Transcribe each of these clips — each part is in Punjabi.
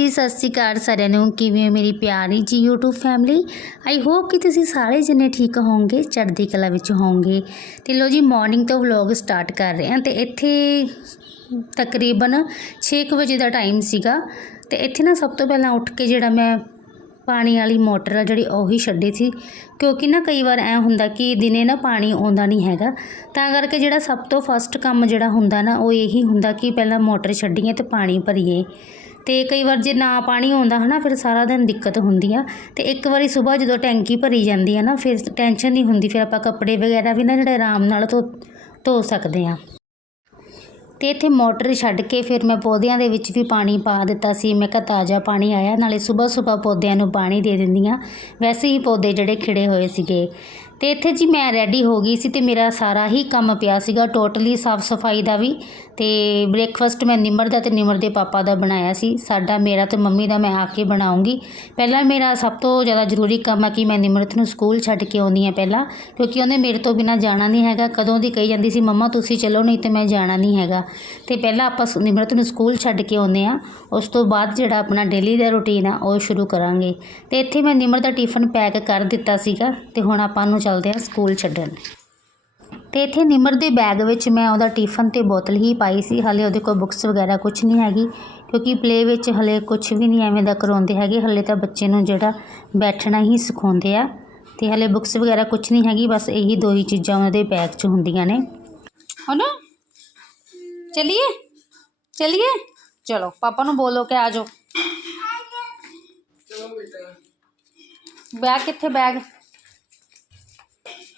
ਜੀ, ਸਤਿ ਸ਼੍ਰੀ ਅਕਾਲ ਸਾਰਿਆਂ ਨੂੰ। ਕਿਵੇਂ ਹੋ ਮੇਰੀ ਪਿਆਰੀ ਜੀ YouTube ਫੈਮਿਲੀ ਆਈ ਹੋਪ ਕਿ ਤੁਸੀਂ ਸਾਰੇ ਜਣੇ ਠੀਕ ਹੋਵੋਗੇ, ਚੜ੍ਹਦੀ ਕਲਾ ਵਿੱਚ ਹੋਵੋਗੇ। ਤੇ ਲੋ ਜੀ ਮਾਰਨਿੰਗ ਤੋਂ ਵਲੌਗ ਸਟਾਰਟ ਕਰ ਰਹੇ ਹਾਂ। ਤੇ ਇੱਥੇ ਤਕਰੀਬਨ 6 ਵਜੇ ਦਾ ਟਾਈਮ ਸੀਗਾ। ਤੇ ਇੱਥੇ ਨਾ ਸਭ ਤੋਂ ਪਹਿਲਾਂ ਉੱਠ ਕੇ ਜਿਹੜਾ ਮੈਂ ਪਾਣੀ ਵਾਲੀ ਮੋਟਰ ਆ ਜਿਹੜੀ ਉਹੀ ਛੱਡੀ ਸੀ। ਕਿਉਂਕਿ ਨਾ ਕਈ ਵਾਰ ਐ ਹੁੰਦਾ ਕਿ ਦਿਨੇ ਨਾ ਪਾਣੀ ਆਉਂਦਾ ਨਹੀਂ ਹੈਗਾ। ਤਾਂ ਕਰਕੇ ਜਿਹੜਾ ਸਭ ਤੋਂ ਫਸਟ ਕੰਮ ਜਿਹੜਾ ਹੁੰਦਾ ਨਾ, ਉਹ ਇਹੀ ਹੁੰਦਾ ਕਿ ਪਹਿਲਾਂ ਮੋਟਰ ਛੱਡੀਏ ਤੇ ਪਾਣੀ ਭਰੀਏ। ਅਤੇ ਕਈ ਵਾਰ ਜੇ ਨਾ ਪਾਣੀ ਆਉਂਦਾ ਹੈ ਨਾ ਫਿਰ ਸਾਰਾ ਦਿਨ ਦਿੱਕਤ ਹੁੰਦੀ ਆ। ਅਤੇ ਇੱਕ ਵਾਰੀ ਸਵੇਰ ਜਦੋਂ ਟੈਂਕੀ ਭਰੀ ਜਾਂਦੀ ਹੈ ਨਾ, ਫਿਰ ਟੈਨਸ਼ਨ ਨਹੀਂ ਹੁੰਦੀ, ਫਿਰ ਆਪਾਂ ਕੱਪੜੇ ਵਗੈਰਾ ਵੀ ਨਾ ਜਿਹੜੇ ਆਰਾਮ ਨਾਲ ਧੋ ਧੋ ਸਕਦੇ ਹਾਂ ਅਤੇ ਇੱਥੇ ਮੋਟਰ ਛੱਡ ਕੇ ਫਿਰ ਮੈਂ ਪੌਦਿਆਂ ਦੇ ਵਿੱਚ ਵੀ ਪਾਣੀ ਪਾ ਦਿੱਤਾ ਸੀ। ਮੈਂ ਕਿਹਾ ਤਾਜ਼ਾ ਪਾਣੀ ਆਇਆ, ਨਾਲੇ ਸਵੇਰ ਸਵੇਰ ਪੌਦਿਆਂ ਨੂੰ ਪਾਣੀ ਦੇ ਦਿੰਦੀ ਹਾਂ ਵੈਸੇ ਹੀ ਪੌਦੇ ਜਿਹੜੇ ਖਿੜੇ ਹੋਏ ਸੀਗੇ। ਤੇ ਇੱਥੇ ਜੀ ਮੈਂ ਰੈਡੀ ਹੋ ਗਈ ਸੀ ਤੇ ਮੇਰਾ ਸਾਰਾ ਹੀ ਕੰਮ ਪਿਆ ਸੀਗਾ ਟੋਟਲੀ ਸਾਫ਼ ਸਫ਼ਾਈ ਦਾ ਵੀ ਤੇ ਬ੍ਰੇਕਫਾਸਟ ਮੈਂ ਨਿਮਰ ਦਾ ਤੇ ਨਿਮਰ ਦੇ ਪਾਪਾ ਦਾ ਬਣਾਇਆ ਸੀ। ਸਾਡਾ, ਮੇਰਾ ਤੇ ਮੰਮੀ ਦਾ ਮੈਂ ਆ ਕੇ ਬਣਾਉਂਗੀ। ਪਹਿਲਾਂ ਮੇਰਾ ਸਭ ਤੋਂ ਜ਼ਿਆਦਾ ਜ਼ਰੂਰੀ ਕੰਮ ਆ ਕਿ ਮੈਂ ਨਿਮਰਤ ਨੂੰ ਸਕੂਲ ਛੱਡ ਕੇ ਆਉਂਦੀ ਹਾਂ ਪਹਿਲਾਂ, ਕਿਉਂਕਿ ਉਹਨੇ ਮੇਰੇ ਤੋਂ ਬਿਨਾ ਜਾਣਾ ਨਹੀਂ ਹੈਗਾ। ਕਦੋਂ ਦੀ ਕਹੀ ਜਾਂਦੀ ਸੀ, ਮੰਮਾ, ਤੁਸੀਂ ਚਲੋ, ਨਹੀਂ ਤੇ ਮੈਂ ਜਾਣਾ ਨਹੀਂ ਹੈਗਾ। ਤੇ ਪਹਿਲਾਂ ਆਪਾਂ ਸ- ਨਿਮਰਤ ਨੂੰ ਸਕੂਲ ਛੱਡ ਕੇ ਆਉਂਦੇ ਆ ਉਸ ਤੋਂ ਬਾਅਦ ਜਿਹੜਾ ਆਪਣਾ ਡੇਲੀ ਦਾ ਰੁਟੀਨ ਆ, ਉਹ ਸ਼ੁਰੂ ਕਰਾਂਗੇ। ਤੇ ਇੱਥੇ ਮੈਂ ਨਿਮਰ ਦਾ ਟਿਫਨ ਪੈਕ ਕਰ ਦਿੱਤਾ ਸੀਗਾ ਤੇ ਹੁਣ ਆਪਾਂ ਨੂੰ ਚੱਲਦੇ ਆ ਸਕੂਲ ਛੱਡਣ। ਤੇ ਇੱਥੇ ਨਿਮਰ ਦੇ ਬੈਗ ਵਿੱਚ ਮੈਂ ਉਹਦਾ ਟਿਫਨ ਤੇ ਬੋਤਲ ਹੀ ਪਾਈ ਸੀ। ਹਲੇ ਉਹਦੇ ਕੋਲ ਬੁੱਕਸ ਵਗੈਰਾ ਕੁਝ ਨਹੀਂ ਹੈਗੀ ਕਿਉਂਕਿ ਪਲੇ ਵਿੱਚ ਹਲੇ ਕੁਝ ਵੀ ਨਹੀਂ ਐਵੇਂ ਦਾ ਕਰਾਉਂਦੇ ਹੈਗੇ। ਹਲੇ ਤਾਂ ਬੱਚੇ ਨੂੰ ਜਿਹੜਾ ਬੈਠਣਾ ਹੀ ਸਿਖਾਉਂਦੇ ਆ। ਤੇ ਹਲੇ ਬੁੱਕਸ ਵਗੈਰਾ ਕੁਝ ਨਹੀਂ ਹੈਗੀ ਬਸ ਇਹੀ ਦੋ ਹੀ ਚੀਜ਼ਾਂ ਉਹਦੇ ਬੈਗ 'ਚ ਹੁੰਦੀਆਂ ਨੇ। ਹੁਣ ਚਲਿਏ? ਚਲਿਏ? ਚਲੋ ਪਾਪਾ ਨੂੰ ਬੋਲੋ ਕਿ ਆ ਜਾਓ। ਬੈਗ ਕਿੱਥੇ ਬੈਗ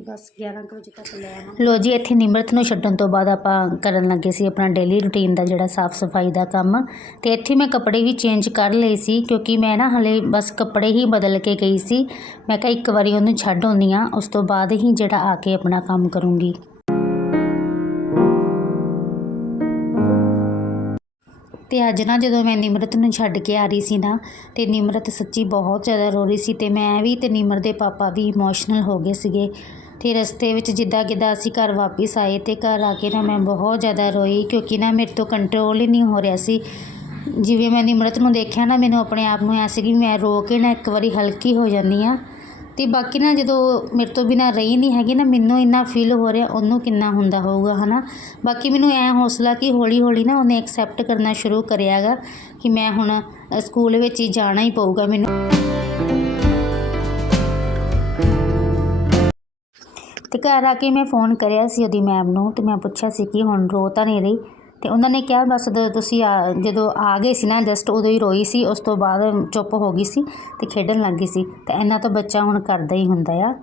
10 11 ਵਜੇ ਤੱਕ ਲੈ ਆਵਾਂ। ਲੋ ਜੀ, ਇੱਥੇ ਨਿਮਰਤ ਨੂੰ ਛੱਡਣ ਤੋਂ ਬਾਅਦ ਆਪਾਂ ਕਰਨ ਲੱਗੇ ਸੀ ਆਪਣਾ ਡੇਲੀ ਰੁਟੀਨ ਦਾ ਜਿਹੜਾ ਸਾਫ਼ ਸਫ਼ਾਈ ਦਾ ਕੰਮ। ਤੇ ਇੱਥੇ ਮੈਂ ਕੱਪੜੇ ਵੀ ਚੇਂਜ ਕਰ ਲਏ ਸੀ, ਕਿਉਂਕਿ ਮੈਂ ਨਾ ਹਲੇ ਬਸ ਕੱਪੜੇ ਹੀ ਬਦਲ ਕੇ ਗਈ ਸੀ। ਮੈਂ ਕਿਹਾ ਇੱਕ ਵਾਰੀ ਉਹਨੂੰ ਛੱਡ ਆਉਂਦੀ ਆ ਉਸ ਤੋਂ ਬਾਅਦ ਹੀ ਜਿਹੜਾ ਆ ਕੇ ਆਪਣਾ ਕੰਮ ਕਰੂੰਗੀ। ਤੇ ਅੱਜ ਨਾ ਜਦੋਂ ਮੈਂ ਨਿਮਰਤ ਨੂੰ ਛੱਡ ਕੇ ਆ ਰਹੀ ਸੀ ਨਾ, ਤੇ ਨਿਮਰਤ ਸੱਚੀ ਬਹੁਤ ਜ਼ਿਆਦਾ ਰੋ ਰਹੀ ਸੀ ਤੇ ਮੈਂ ਵੀ ਤੇ ਨਿਮਰ ਦੇ ਪਾਪਾ ਵੀ ਇਮੋਸ਼ਨਲ ਹੋ ਗਏ ਸੀਗੇ। ਤੇ ਰਸਤੇ ਵਿੱਚ ਜਿੱਦਾਂ ਕਿੱਦਾਂ ਅਸੀਂ ਘਰ ਵਾਪਿਸ ਆਏ ਤੇ ਘਰ ਆ ਕੇ ਨਾ ਮੈਂ ਬਹੁਤ ਜ਼ਿਆਦਾ ਰੋਈ ਕਿਉਂਕਿ ਨਾ ਮੇਰੇ ਤੋਂ ਕੰਟਰੋਲ ਹੀ ਨਹੀਂ ਹੋ ਰਿਹਾ ਸੀ। ਜਿਵੇਂ ਮੈਂ ਨਿਮਰਤ ਨੂੰ ਦੇਖਿਆ ਨਾ, ਮੈਨੂੰ ਆਪਣੇ ਆਪ ਨੂੰ ਐ ਸੀ ਕਿ ਮੈਂ ਰੋ ਕੇ ਨਾ ਇੱਕ ਵਾਰੀ ਹਲਕੀ ਹੋ ਜਾਂਦੀ ਆ ਅਤੇ ਬਾਕੀ ਨਾ ਜਦੋਂ ਮੇਰੇ ਤੋਂ ਬਿਨਾਂ ਰਹੀ ਨਹੀਂ ਹੈਗੀ ਨਾ, ਮੈਨੂੰ ਇੰਨਾ ਫੀਲ ਹੋ ਰਿਹਾ ਉਹਨੂੰ ਕਿੰਨਾ ਹੁੰਦਾ ਹੋਊਗਾ ਹੈ ਨਾ ਬਾਕੀ ਮੈਨੂੰ ਐਂ ਹੌਸਲਾ ਕਿ ਹੌਲੀ ਹੌਲੀ ਨਾ ਉਹਨੇ ਐਕਸੈਪਟ ਕਰਨਾ ਸ਼ੁਰੂ ਕਰਿਆ ਗਾ ਕਿ ਮੈਂ ਹੁਣ ਸਕੂਲ ਵਿੱਚ ਹੀ ਜਾਣਾ ਹੀ ਪਊਗਾ ਮੈਨੂੰ। ਤੇ ਘਰ ਆ ਕੇ ਮੈਂ ਫੋਨ ਕਰਿਆ ਸੀ ਉਹਦੀ ਮੈਮ ਨੂੰ ਤੇ ਮੈਂ ਪੁੱਛਿਆ ਸੀ ਕਿ ਹੁਣ ਰੋ ਤਾਂ ਨਹੀਂ ਰਹੀ। ਅਤੇ ਉਹਨਾਂ ਨੇ ਕਿਹਾ ਬਸ ਜਦੋਂ ਤੁਸੀਂ ਆ- ਜਦੋਂ ਆ ਗਏ ਸੀ ਨਾ ਜਸਟ ਉਦੋਂ ਹੀ ਰੋਈ ਸੀ, ਉਸ ਤੋਂ ਬਾਅਦ ਚੁੱਪ ਹੋ ਗਈ ਸੀ ਅਤੇ ਖੇਡਣ ਲੱਗ ਗਈ ਸੀ। ਤੇ ਇਹਨਾਂ ਤੋਂ ਬੱਚਾ ਹੁਣ ਕਰਦਾ ਹੀ ਹੁੰਦਾ ਆ।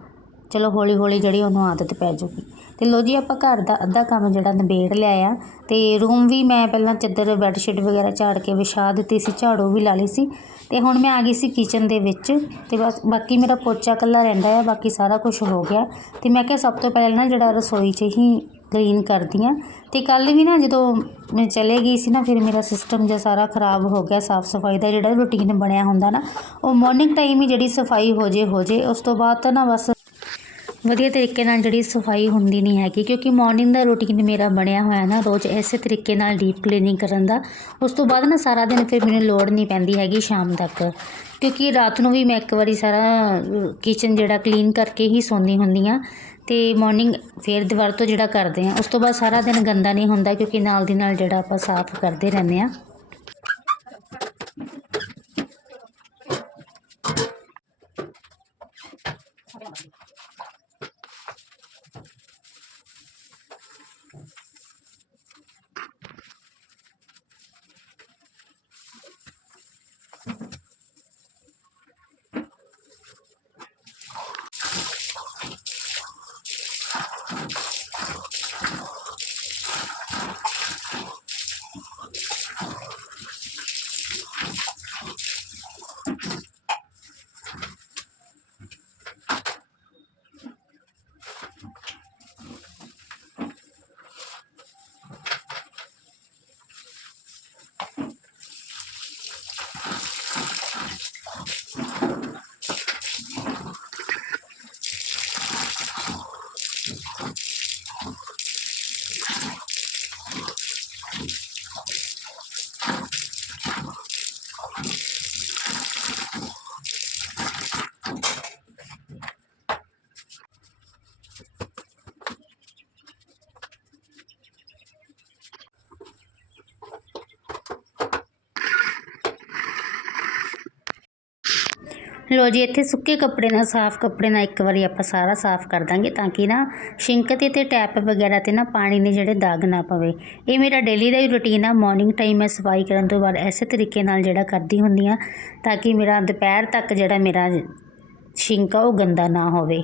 ਚਲੋ ਹੌਲੀ ਹੌਲੀ ਜਿਹੜੀ ਉਹਨੂੰ ਆਦਤ ਪੈ ਜੂਗੀ। ਅਤੇ ਲੋ ਜੀ, ਆਪਾਂ ਘਰ ਦਾ ਅੱਧਾ ਕੰਮ ਜਿਹੜਾ ਨਿਬੇੜ ਲਿਆ ਆ। ਅਤੇ ਰੂਮ ਵੀ ਮੈਂ ਪਹਿਲਾਂ ਚੱਦਰ ਬੈੱਡਸ਼ੀਟ ਵਗੈਰਾ ਝਾੜ ਕੇ ਵਿਛਾ ਦਿੱਤੀ ਸੀ, ਝਾੜੂ ਵੀ ਲਾ ਲਈ ਸੀ। ਅਤੇ ਹੁਣ ਮੈਂ ਆ ਗਈ ਸੀ ਕਿਚਨ ਦੇ ਵਿੱਚ। ਅਤੇ ਬਸ ਬਾਕੀ ਮੇਰਾ ਪੋਚਾ ਕੱਲਾ ਰਹਿੰਦਾ ਆ, ਬਾਕੀ ਸਾਰਾ ਕੁਝ ਹੋ ਗਿਆ। ਅਤੇ ਮੈਂ ਕਿਹਾ ਸਭ ਤੋਂ ਪਹਿਲਾਂ ਨਾ ਜਿਹੜਾ ਰਸੋਈ 'ਚ ਹੀ ਕਲੀਨ ਕਰਦੀ ਹਾਂ ਅਤੇ ਕੱਲ ਵੀ ਨਾ ਜਦੋਂ ਮੈਂ ਚਲੇ ਗਈ ਸੀ ਨਾ, ਫਿਰ ਮੇਰਾ ਸਿਸਟਮ ਜਿਹਾ ਸਾਰਾ ਖਰਾਬ ਹੋ ਗਿਆ, ਸਾਫ਼ ਸਫ਼ਾਈ ਦਾ ਜਿਹੜਾ ਰੁਟੀਨ ਬਣਿਆ ਹੁੰਦਾ ਨਾ, ਉਹ ਮਾਰਨਿੰਗ ਟਾਈਮ ਹੀ ਜਿਹੜੀ ਸਫ਼ਾਈ ਹੋ ਜੇ ਹੋ ਜੇ, ਉਸ ਤੋਂ ਬਾਅਦ ਤਾਂ ਨਾ ਬਸ ਵਧੀਆ ਤਰੀਕੇ ਨਾਲ ਜਿਹੜੀ ਸਫ਼ਾਈ ਹੁੰਦੀ ਨਹੀਂ ਹੈਗੀ, ਕਿਉਂਕਿ ਮਾਰਨਿੰਗ ਦਾ ਰੂਟੀਨ ਮੇਰਾ ਬਣਿਆ ਹੋਇਆ ਨਾ, ਰੋਜ਼ ਐਸੇ ਤਰੀਕੇ ਨਾਲ ਡੀਪ ਕਲੀਨਿੰਗ ਕਰਨ ਦਾ। ਉਸ ਤੋਂ ਬਾਅਦ ਨਾ ਸਾਰਾ ਦਿਨ ਫਿਰ ਮੈਨੂੰ ਲੋੜ ਨਹੀਂ ਪੈਂਦੀ ਹੈਗੀ ਸ਼ਾਮ ਤੱਕ। ਕਿਉਂਕਿ ਰਾਤ ਨੂੰ ਵੀ ਮੈਂ ਇੱਕ ਵਾਰੀ ਸਾਰਾ ਕਿਚਨ ਜਿਹੜਾ ਕਲੀਨ ਕਰਕੇ ਹੀ ਸੌਂਦੀ ਹੁੰਦੀ ਆ ਤੇ ਮਾਰਨਿੰਗ ਫਿਰ ਦੁਬਾਰਾ ਤੋਂ ਜਿਹੜਾ ਕਰਦੇ ਆ ਉਸ ਤੋਂ ਬਾਅਦ ਸਾਰਾ ਦਿਨ ਗੰਦਾ ਨਹੀਂ ਹੁੰਦਾ ਕਿਉਂਕਿ ਨਾਲ ਦੀ ਨਾਲ ਜਿਹੜਾ ਆਪਾਂ ਸਾਫ਼ ਕਰਦੇ ਰਹਿੰਦੇ ਆ ਲੋ ਜੀ, ਇੱਥੇ ਸੁੱਕੇ ਕੱਪੜੇ ਨਾਲ, ਸਾਫ਼ ਕੱਪੜੇ ਨਾਲ ਇੱਕ ਵਾਰੀ ਆਪਾਂ ਸਾਰਾ ਸਾਫ਼ ਕਰ ਦਾਂਗੇ ਤਾਂ ਕਿ ਨਾ ਸ਼ਿੰਕ ਤੇ ਤੇ ਟੈਪ ਵਗੈਰਾ ਤੇ ਨਾ ਪਾਣੀ ਨੇ ਜਿਹੜੇ ਦਾਗ ਨਾ ਪਵੇ। ਇਹ ਮੇਰਾ ਡੇਲੀ ਦਾ ਹੀ ਰੁਟੀਨ ਆ ਮਾਰਨਿੰਗ ਟਾਈਮ ਮੈਂ ਸਫ਼ਾਈ ਕਰਨ ਤੋਂ ਬਾਅਦ ਐਸੇ ਤਰੀਕੇ ਨਾਲ ਜਿਹੜਾ ਕਰਦੀ ਹੁੰਦੀ ਆ ਤਾਂ ਕਿ ਮੇਰਾ ਦੁਪਹਿਰ ਤੱਕ ਜਿਹੜਾ ਮੇਰਾ ਸ਼ਿੰਕ ਆ ਉਹ ਗੰਦਾ ਨਾ ਹੋਵੇ।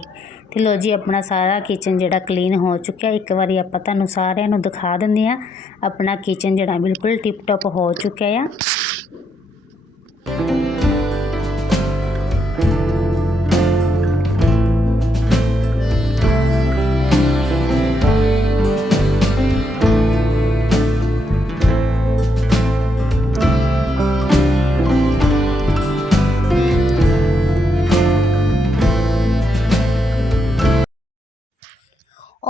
ਤੇ ਲੋ ਜੀ, ਆਪਣਾ ਸਾਰਾ ਕਿਚਨ ਜਿਹੜਾ ਕਲੀਨ ਹੋ ਚੁੱਕਿਆ। ਇੱਕ ਵਾਰੀ ਆਪਾਂ ਤੁਹਾਨੂੰ ਸਾਰਿਆਂ ਨੂੰ ਦਿਖਾ ਦਿੰਦੇ ਆ ਆਪਣਾ ਕਿਚਨ ਜਿਹੜਾ ਬਿਲਕੁਲ ਟਿਪ ਟੌਪ ਹੋ ਚੁੱਕਿਆ ਆ।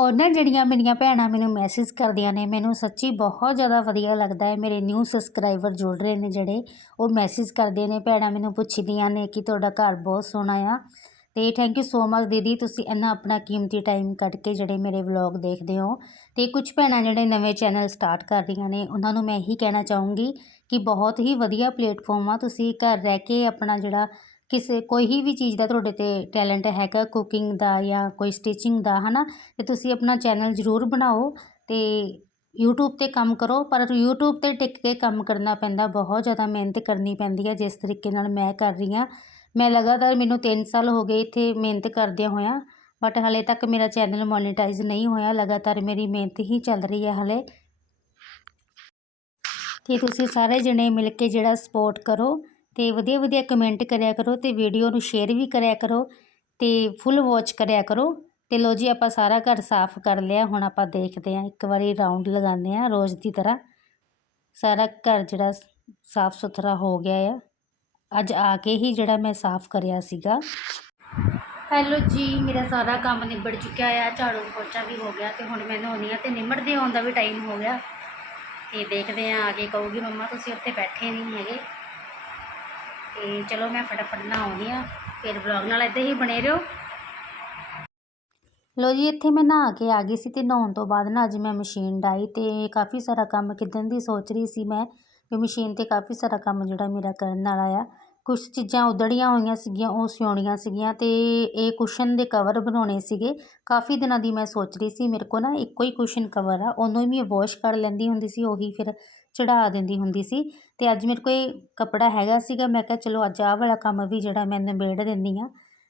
ਔਰ ਨਾ ਜਿਹੜੀਆਂ ਮੇਰੀਆਂ ਭੈਣਾਂ ਮੈਨੂੰ ਮੈਸੇਜ ਕਰਦੀਆਂ ਨੇ, ਮੈਨੂੰ ਸੱਚੀ ਬਹੁਤ ਜ਼ਿਆਦਾ ਵਧੀਆ ਲੱਗਦਾ ਹੈ। ਮੇਰੇ ਨਿਊ ਸਬਸਕ੍ਰਾਈਬਰ ਜੁੜ ਰਹੇ ਨੇ ਜਿਹੜੇ, ਉਹ ਮੈਸੇਜ ਕਰਦੇ ਨੇ, ਭੈਣਾਂ ਮੈਨੂੰ ਪੁੱਛਦੀਆਂ ਨੇ ਕਿ ਤੁਹਾਡਾ ਘਰ ਬਹੁਤ ਸੋਹਣਾ ਆ। ਤੇ ਥੈਂਕ ਯੂ ਸੋ ਮਚ ਦੀਦੀ, ਤੁਸੀਂ ਇੰਨਾ ਆਪਣਾ ਕੀਮਤੀ ਟਾਈਮ ਕੱਢ ਕੇ ਜਿਹੜੇ ਮੇਰੇ ਵਲੌਗ ਦੇਖਦੇ ਹੋ। ਤੇ ਕੁਝ ਭੈਣਾਂ ਜਿਹੜੇ ਨਵੇਂ ਚੈਨਲ ਸਟਾਰਟ ਕਰ ਰਹੀਆਂ ਨੇ, ਉਹਨਾਂ ਨੂੰ ਮੈਂ ਇਹੀ ਕਹਿਣਾ ਚਾਹੂੰਗੀ ਕਿ ਬਹੁਤ ਹੀ ਵਧੀਆ ਪਲੇਟਫਾਰਮ ਆ, ਤੁਸੀਂ ਘਰ ਰਹਿ ਕੇ ਆਪਣਾ ਜਿਹੜਾ ਕਿਸੇ ਕੋਈ ਵੀ ਚੀਜ਼ ਦਾ ਤੁਹਾਡੇ ਤੇ ਟੈਲੈਂਟ ਹੈਗਾ, ਕੁਕਿੰਗ ਦਾ ਜਾਂ ਕੋਈ ਸਟਿਚਿੰਗ ਦਾ ਹੈ ਨਾ ਅਤੇ ਤੁਸੀਂ ਆਪਣਾ ਚੈਨਲ ਜ਼ਰੂਰ ਬਣਾਓ ਅਤੇ ਯੂਟਿਊਬ ਤੇ ਕੰਮ ਕਰੋ, ਪਰ ਯੂਟਿਊਬ ਤੇ ਟਿਕ ਕੇ ਕੰਮ ਕਰਨਾ ਪੈਂਦਾ, ਬਹੁਤ ਜ਼ਿਆਦਾ ਮਿਹਨਤ ਕਰਨੀ ਪੈਂਦੀ ਹੈ ਜਿਸ ਤਰੀਕੇ ਨਾਲ ਮੈਂ ਕਰ ਰਹੀ ਹਾਂ। ਮੈਂ ਲਗਾਤਾਰ ਮੈਨੂੰ ਤਿੰਨ ਸਾਲ ਹੋ ਗਏ ਇੱਥੇ ਮਿਹਨਤ ਕਰਦਿਆਂ ਹੋਇਆਂ ਬਟ ਹਾਲੇ ਤੱਕ ਮੇਰਾ ਚੈਨਲ ਮੋਨੀਟਾਈਜ਼ ਨਹੀਂ ਹੋਇਆ, ਲਗਾਤਾਰ ਮੇਰੀ ਮਿਹਨਤ ਹੀ ਚੱਲ ਰਹੀ ਹੈ ਹਾਲੇ। ਤੇ ਤੁਸੀਂ ਸਾਰੇ ਜਣੇ ਮਿਲ ਕੇ ਜਿਹੜਾ ਸਪੋਰਟ ਕਰੋ। ਤੇ ਵਧੀਆ ਵਧੀਆ ਕਮੈਂਟ ਕਰਿਆ ਕਰੋ ਤੇ ਵੀਡੀਓ ਨੂੰ ਸ਼ੇਅਰ ਵੀ ਕਰਿਆ ਕਰੋ ਤੇ ਫੁੱਲ ਵਾਚ ਕਰਿਆ ਕਰੋ ਤੇ ਲੋ ਜੀ ਆਪਾਂ ਸਾਰਾ ਘਰ ਸਾਫ਼ ਕਰ ਲਿਆ, ਹੁਣ ਆਪਾਂ ਦੇਖਦੇ ਹਾਂ, ਇੱਕ ਵਾਰੀ ਰਾਉਂਡ ਲਗਾਉਂਦੇ ਹਾਂ ਰੋਜ਼ ਦੀ ਤਰ੍ਹਾਂ। ਸਾਰਾ ਘਰ ਜਿਹੜਾ ਸਾਫ਼ ਸੁਥਰਾ ਹੋ ਗਿਆ ਆ। ਅੱਜ ਆ ਕੇ ਹੀ ਜਿਹੜਾ ਮੈਂ ਸਾਫ਼ ਕਰਿਆ ਸੀਗਾ। ਹੈਲੋ ਜੀ, ਮੇਰਾ ਸਾਰਾ ਕੰਮ ਨਿਬੜ ਚੁੱਕਿਆ ਆ, ਝਾੜੂ ਪੋਚਾ ਵੀ ਹੋ ਗਿਆ ਤੇ ਹੁਣ ਮੈਂ ਨਹਾਉਣੀ ਆ ਤੇ ਨਿਮੜਦੇ ਆਉਣ ਦਾ ਵੀ ਟਾਈਮ ਹੋ ਗਿਆ। ਤੇ ਦੇਖਦੇ ਆ ਆ ਕੇ ਕਹੂਗੀ ਮੰਮਾ ਤੁਸੀਂ ਉੱਥੇ ਬੈਠੇ ਨਹੀਂ ਹੈਗੇ। ਤੇ ਚਲੋ ਮੈਂ ਫਟਾਫਟ ਨਹਾਉਂਦੀ ਆ ਫਿਰ ਵਲੌਗ ਨਾਲ ਇੱਦਾਂ ਹੀ ਬਣੇ ਰਹੋ। ਲੋ ਜੀ, ਇੱਥੇ ਮੈਂ ਨਹਾ ਕੇ ਆ ਗਈ ਸੀ ਤੇ ਨਹਾਉਣ ਤੋਂ ਬਾਅਦ ਨਾ ਅੱਜ ਮੈਂ ਮਸ਼ੀਨ ਡਾਈ ਤੇ ਕਾਫੀ ਸਾਰਾ ਕੰਮ ਕਿਦਨ ਦੀ ਸੋਚ ਰਹੀ ਸੀ ਮੈਂ ਵੀ ਮਸ਼ੀਨ ਤੇ ਕਾਫੀ ਸਾਰਾ ਕੰਮ ਜਿਹੜਾ ਮੇਰਾ ਕਰਨ ਵਾਲਾ ਆ। ਕੁਝ ਚੀਜ਼ਾਂ ਉਧੜੀਆਂ ਹੋਈਆਂ ਸੀਗੀਆਂ, ਉਹ ਸਿਉਣੀਆਂ ਸੀਗੀਆਂ ਤੇ ਇਹ ਕੁਸ਼ਨ ਦੇ ਕਵਰ ਬਣਾਉਣੇ ਸੀਗੇ। ਕਾਫੀ ਦਿਨਾਂ ਦੀ ਮੈਂ ਸੋਚ ਰਹੀ ਸੀ, ਮੇਰੇ ਕੋਲ ਨਾ ਇੱਕੋ ਹੀ ਕੁਸ਼ਨ ਕਵਰ ਆ, ਉਹਨੂੰ ਹੀ ਮੈਂ ਵਾਸ਼ ਕਰ ਲੈਂਦੀ ਹੁੰਦੀ ਸੀ, ਉਹੀ ਫਿਰ ਚੜਾ ਦਿੰਦੀ ਹੁੰਦੀ ਸੀ ਅਤੇ ਅੱਜ ਮੇਰੇ ਕੋਲ ਇਹ ਕੱਪੜਾ ਹੈਗਾ ਸੀਗਾ, ਮੈਂ ਕਿਹਾ ਚਲੋ ਅੱਜ ਆਹ ਵਾਲਾ ਕੰਮ ਵੀ ਜਿਹੜਾ ਮੈਂ ਨਿਬੇੜ ਦਿੰਦੀ ਹਾਂ।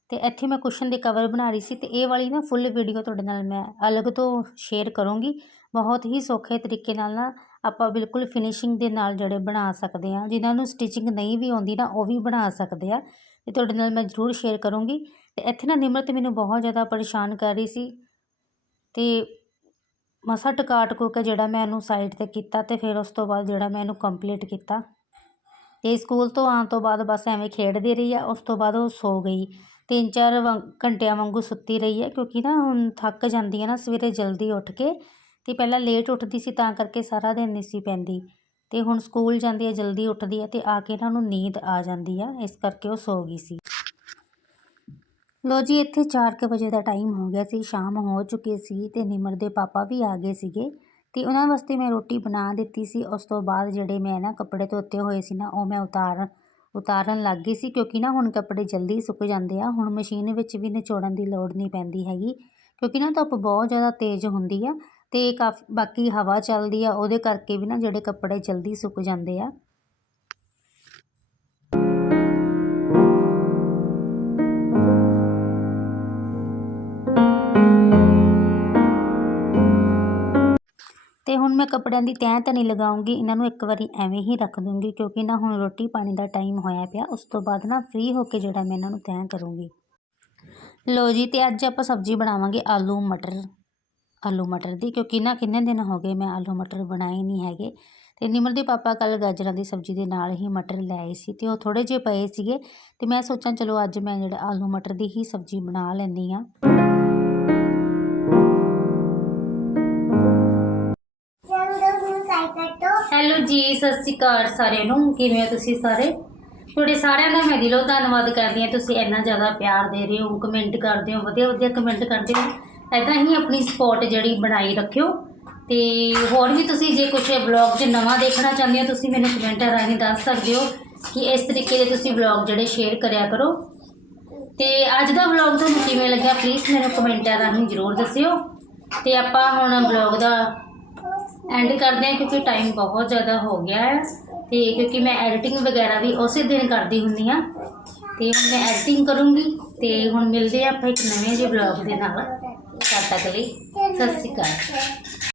ਅਤੇ ਇੱਥੇ ਮੈਂ ਕੁਸ਼ਨ ਦੇ ਕਵਰ ਬਣਾ ਰਹੀ ਸੀ ਅਤੇ ਇਹ ਵਾਲੀ ਨਾ ਫੁੱਲ ਵੀਡੀਓ ਤੁਹਾਡੇ ਨਾਲ ਮੈਂ ਅਲੱਗ ਤੋਂ ਸ਼ੇਅਰ ਕਰੂੰਗੀ। ਬਹੁਤ ਹੀ ਸੌਖੇ ਤਰੀਕੇ ਨਾਲ ਨਾ ਆਪਾਂ ਬਿਲਕੁਲ ਫਿਨਿਸ਼ਿੰਗ ਦੇ ਨਾਲ ਜਿਹੜੇ ਬਣਾ ਸਕਦੇ ਆ ਜਿਨ੍ਹਾਂ ਨੂੰ ਸਟਿਚਿੰਗ ਨਹੀਂ ਵੀ ਆਉਂਦੀ ਨਾ ਉਹ ਵੀ ਬਣਾ ਸਕਦੇ ਆ। ਤੇ ਤੁਹਾਡੇ ਨਾਲ ਮੈਂ ਜ਼ਰੂਰ ਸ਼ੇਅਰ ਕਰੂੰਗੀ। ਤੇ ਇੱਥੇ ਨਾ ਨਿਮਰਤ ਮੈਨੂੰ ਬਹੁਤ ਜ਼ਿਆਦਾ ਪਰੇਸ਼ਾਨ ਕਰ ਰਹੀ ਸੀ ਤੇ ਮਸਾ ਟਕਾ ਟਕੂ ਕੇ ਜਿਹੜਾ ਮੈਂ ਇਹਨੂੰ ਸਾਈਡ ਤੇ ਕੀਤਾ ਅਤੇ ਫਿਰ ਉਸ ਤੋਂ ਬਾਅਦ ਜਿਹੜਾ ਮੈਂ ਇਹਨੂੰ ਕੰਪਲੀਟ ਕੀਤਾ। ਅਤੇ ਸਕੂਲ ਤੋਂ ਆਉਣ ਤੋਂ ਬਾਅਦ ਬਸ ਐਵੇਂ ਖੇਡਦੀ ਰਹੀ ਆ, ਉਸ ਤੋਂ ਬਾਅਦ ਉਹ ਸੋ ਗਈ। ਤਿੰਨ ਚਾਰ ਵਾਂ- ਘੰਟਿਆਂ ਵਾਂਗੂ ਸੁੱਤੀ ਰਹੀ ਹੈ ਕਿਉਂਕਿ ਨਾ ਹੁਣ ਥੱਕ ਜਾਂਦੀ ਹੈ ਨਾ ਸਵੇਰੇ ਜਲਦੀ ਉੱਠ ਕੇ ਅਤੇ ਪਹਿਲਾਂ ਲੇਟ ਉੱਠਦੀ ਸੀ ਤਾਂ ਕਰਕੇ ਸਾਰਾ ਦਿਨ ਨਹੀਂ ਸੀ ਪੈਂਦੀ। ਅਤੇ ਹੁਣ ਸਕੂਲ ਜਾਂਦੀ ਹੈ ਜਲਦੀ ਉੱਠਦੀ ਹੈ ਅਤੇ ਆ ਕੇ ਇਹਨਾਂ ਨੂੰ ਨੀਂਦ ਆ ਜਾਂਦੀ ਆ, ਇਸ ਕਰਕੇ ਉਹ ਸੋ ਗਈ ਸੀ। ਲੋ ਜੀ, ਇੱਥੇ 4:00 ਵਜੇ ਦਾ ਟਾਈਮ ਹੋ ਗਿਆ ਸੀ, ਸ਼ਾਮ ਹੋ ਚੁੱਕੀ ਸੀ ਤੇ ਨਿਮਰ ਦੇ ਪਾਪਾ ਵੀ ਆ ਗਏ ਸੀਗੇ ਤੇ ਉਹਨਾਂ ਵਾਸਤੇ ਮੈਂ ਰੋਟੀ ਬਣਾ ਦਿੱਤੀ ਸੀ। ਉਸ ਤੋਂ ਬਾਅਦ ਜਿਹੜੇ ਮੈਂ ਨਾ ਕੱਪੜੇ ਧੋਤੇ ਹੋਏ ਸੀ ਨਾ, ਉਹ ਮੈਂ ਉਤਾਰ, ਉਤਾਰਨ ਲੱਗ ਗਈ ਸੀ ਕਿਉਂਕਿ ਨਾ ਹੁਣ ਕੱਪੜੇ ਜਲਦੀ ਸੁੱਕ ਜਾਂਦੇ ਆ, ਹੁਣ ਮਸ਼ੀਨ ਵਿੱਚ ਵੀ ਨਿਚੋੜਨ ਦੀ ਲੋੜ ਨਹੀਂ ਪੈਂਦੀ ਹੈਗੀ ਕਿਉਂਕਿ ਨਾ ਧੁੱਪ ਬਹੁਤ ਜ਼ਿਆਦਾ ਤੇਜ਼ ਹੁੰਦੀ ਆ ਤੇ ਕਾਫੀ, ਬਾਕੀ ਹਵਾ ਚੱਲਦੀ ਆ, ਉਹਦੇ ਕਰਕੇ ਵੀ ਨਾ ਜਿਹੜੇ ਕੱਪੜੇ ਜਲਦੀ ਸੁੱਕ ਜਾਂਦੇ ਆ। ਤੇ ਹੁਣ ਮੈਂ ਕੱਪੜਿਆਂ ਦੀ ਤੈਅ ਤਾਂ ਨਹੀਂ ਲਗਾਉਂਗੀ, ਇਹਨਾਂ ਨੂੰ ਇੱਕ ਵਾਰੀ ਐਵੇਂ ਹੀ ਰੱਖ ਦੂੰਗੀ ਕਿਉਂਕਿ ਨਾ ਹੁਣ ਰੋਟੀ ਪਾਣੀ ਦਾ ਟਾਈਮ ਹੋਇਆ ਪਿਆ, ਉਸ ਤੋਂ ਬਾਅਦ ਨਾ ਫ੍ਰੀ ਹੋ ਕੇ ਜਿਹੜਾ ਮੈਂ ਇਹਨਾਂ ਨੂੰ ਤੈਅ ਕਰੂੰਗੀ। ਲੋ ਜੀ, ਤੇ ਅੱਜ ਆਪਾਂ ਸਬਜ਼ੀ ਬਣਾਵਾਂਗੇ ਆਲੂ ਮਟਰ ਆਲੂ ਮਟਰ ਦੀ ਕਿਉਂਕਿ ਨਾ ਕਿੰਨੇ ਦਿਨ ਹੋ ਗਏ ਮੈਂ ਆਲੂ ਮਟਰ ਬਣਾਏ ਨਹੀਂ ਹੈਗੇ। ਤੇ ਨਿਮਰ ਦੇ ਪਾਪਾ ਕੱਲ ਗਾਜਰਾਂ ਦੀ ਸਬਜ਼ੀ ਦੇ ਨਾਲ ਹੀ ਮਟਰ ਲੈ ਆਏ ਸੀ ਤੇ ਉਹ ਥੋੜੇ ਜਿਹੇ ਪਏ ਸੀਗੇ ਤੇ ਮੈਂ ਸੋਚਾਂ ਚਲੋ ਅੱਜ ਮੈਂ ਜਿਹੜਾ ਆਲੂ ਮਟਰ ਦੀ ਹੀ ਸਬਜ਼ੀ ਬਣਾ ਲੈਂਦੀ ਆ ਹੈਲੋ ਜੀ, ਸਤਿ ਸ਼੍ਰੀ ਅਕਾਲ ਸਾਰਿਆਂ ਨੂੰ। ਕਿਵੇਂ ਹੋ ਤੁਸੀਂ ਸਾਰੇ? ਤੁਹਾਡੇ ਸਾਰਿਆਂ ਦਾ ਮੈਂ ਦਿਲੋਂ ਧੰਨਵਾਦ ਕਰਦੀ ਹਾਂ। ਤੁਸੀਂ ਇੰਨਾ ਜ਼ਿਆਦਾ ਪਿਆਰ ਦੇ ਰਹੇ ਹੋ ਕਮੈਂਟ ਕਰਦੇ ਹੋ, ਵਧੀਆ ਵਧੀਆ ਕਮੈਂਟ ਕਰਦੇ ਹੋ। ਐਦਾਂ ਹੀ ਆਪਣੀ ਸਪੋਰਟ ਜਿਹੜੀ ਬਣਾਈ ਰੱਖਿਓ। ਤੇ ਹੋਰ ਵੀ ਤੁਸੀਂ ਜੇ ਕੁਝ ਵਲੌਗ 'ਚ ਨਵਾਂ ਦੇਖਣਾ ਚਾਹੁੰਦੇ ਹੋ, ਤੁਸੀਂ ਮੈਨੂੰ ਕਮੈਂਟਾਂ ਰਾਹੀਂ ਦੱਸ ਸਕਦੇ ਹੋ ਕਿ ਇਸ ਤਰੀਕੇ ਦੇ ਤੁਸੀਂ ਵਲੌਗ ਜਿਹੜੇ ਸ਼ੇਅਰ ਕਰਿਆ ਕਰੋ। ਤੇ ਅੱਜ ਦਾ ਵਲੌਗ ਤੁਹਾਨੂੰ ਕਿਵੇਂ ਲੱਗਿਆ? ਪਲੀਜ਼ ਮੈਨੂੰ ਕਮੈਂਟਾਂ ਰਾਹੀਂ ਜ਼ਰੂਰ ਦੱਸਿਓ। ਤੇ ਆਪਾਂ ਹੁਣ ਵਲੌਗ ਦਾ ਐਂਡ ਕਰਦੇ ਹਾਂ ਕਿਉਂਕਿ ਟਾਈਮ ਬਹੁਤ ਜ਼ਿਆਦਾ ਹੋ ਗਿਆ ਹੈ ਤੇ ਕਿਉਂਕਿ ਮੈਂ ਐਡੀਟਿੰਗ ਵਗੈਰਾ ਵੀ ਉਸੇ ਦਿਨ ਕਰਦੀ ਹੁੰਦੀ ਹਾਂ। ਤੇ ਹੁਣ ਮੈਂ ਐਡੀਟਿੰਗ ਕਰੂੰਗੀ ਤੇ ਹੁਣ ਮਿਲਦੇ ਹਾਂ ਆਪਾਂ ਇੱਕ ਨਵੇਂ ਜਿਹੇ ਵਲੌਗ ਦੇ ਨਾਲ। ਤਦ ਤੱਕ ਲਈ ਸਤਿ ਸ਼੍ਰੀ ਅਕਾਲ।